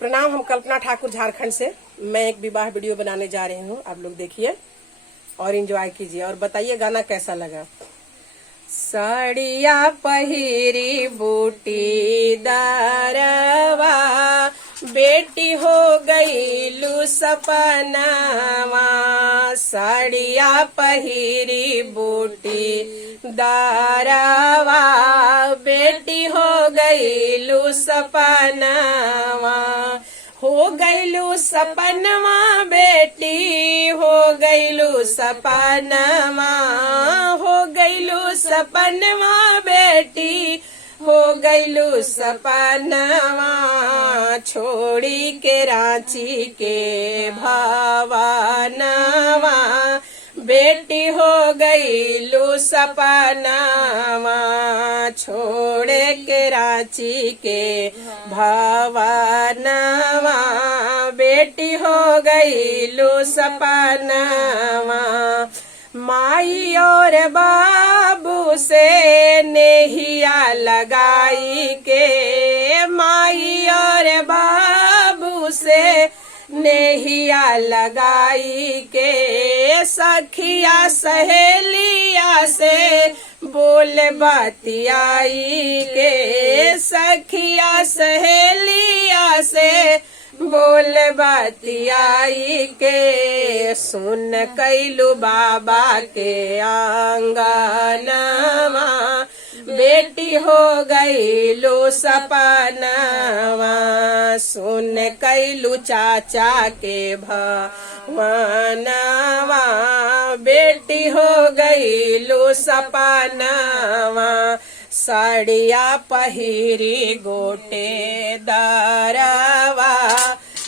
प्रणाम। हम कल्पना ठाकुर झारखंड से। मैं एक विवाह वीडियो बनाने जा रही हूँ, आप लोग देखिए और एंजॉय कीजिए और बताइए गाना कैसा लगा। साड़िया पहिरी बूटी दारवा, बेटी हो गई लू सपनावा। साड़िया पहिरी बूटी दारवा, बेटी हो गई लू सपनावा। हो गईलू सपनवा बेटी, हो गईलू सपनवा, हो गईलू सपनवा बेटी, हो गईलू सपनवा। छोड़ी के रांची के भवनवा, बेटी हो गईलू सपनवा। छोड़े के रांची के भवनवा, बेटी हो गईलू सपनवा। माई और बाबू से नेहिया लगाई के, माई और बाबू से नेहिया लगाई के। सखिया सहेलिया से बोल बतियाई के, सखिया सहेलिया से बोल बतियाई के। सुन कैलू बाबा के आंगनवा, बेटी हो गईलू सपनवा। सुन कैलू चाचा के भवनवा, बेटी हो गईलू सपनवा। साड़िया पहिरी गोटे दारवा,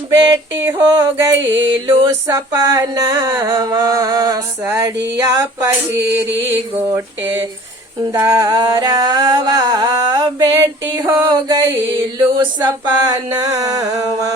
बेटी हो गईलू सपनवा। साड़िया पहिरी गोटे दारवा, बेटी हो गईलू सपनवा।